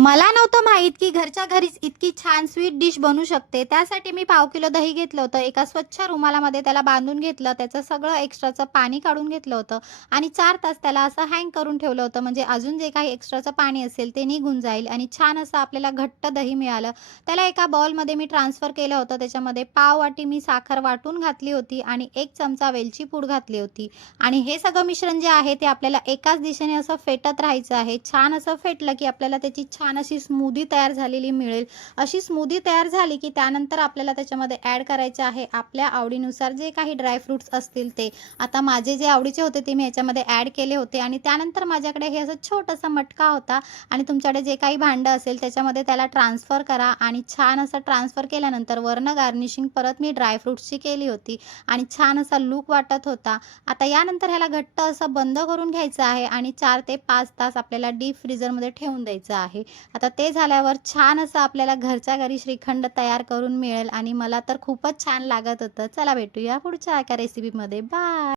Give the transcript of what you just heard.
मला नव्हतं माहीत की घरच्या घरीच इतकी छान स्वीट डिश बनू शकते. त्यासाठी मी पाव किलो दही घेतलं होतं. एका स्वच्छ रुमालामध्ये त्याला बांधून घेतलं. त्याचं सगळं एक्स्ट्राचं पाणी काढून घेतलं होतं आणि 4 तास त्याला असं हँग करून ठेवलं होतं. म्हणजे अजून जे काही एक्स्ट्राचं पाणी असेल ते निघून जाईल आणि छान असं आपल्याला घट्ट दही मिळालं. त्याला एका बाउलमध्ये मी ट्रान्सफर केलं होतं. त्याच्यामध्ये पाव वाटी मी साखर वाटून घातली होती आणि 1 चमचा वेलची पूड घातली होती आणि हे सगळं मिश्रण जे आहे ते आपल्याला एकाच दिशेने असं फेटत राहायचं आहे. छान असं फेटलं की आपल्याला त्याची छान अशी स्मूदी तयार झालेली मिळेल. अशी स्मूदी तयार झाली की त्यानंतर आपल्याला त्याच्यामध्ये ॲड करायचे आहे आपल्या आवडीनुसार जे काही ड्राय फ्रुट्स असतील ते. आता माझे जे आवडीचे होते ते मी याच्यामध्ये ॲड केले होते आणि त्यानंतर माझ्याकडे हे असं छोटासा मटका होता आणि तुमच्याकडे जे काही भांडं असेल त्याच्यामध्ये त्याला ट्रान्सफर करा आणि छान असं ट्रान्सफर केल्यानंतर वरनं गार्निशिंग परत मी ड्राय फ्रुट्सची केली होती आणि छान असा लूक वाटत होता. आता यानंतर ह्याला घट्ट असं बंद करून घ्यायचं आहे आणि 4 ते 5 तास आपल्याला डीप फ्रीझरमध्ये ठेवून द्यायचं आहे. आता ते झाल्यावर छान असं आपल्याला घरच्या घरी श्रीखंड तयार करून मिळेल आणि मला तर खूपच छान लागत होतं. चला भेटूया पुढच्या एका रेसिपीमध्ये. बाय.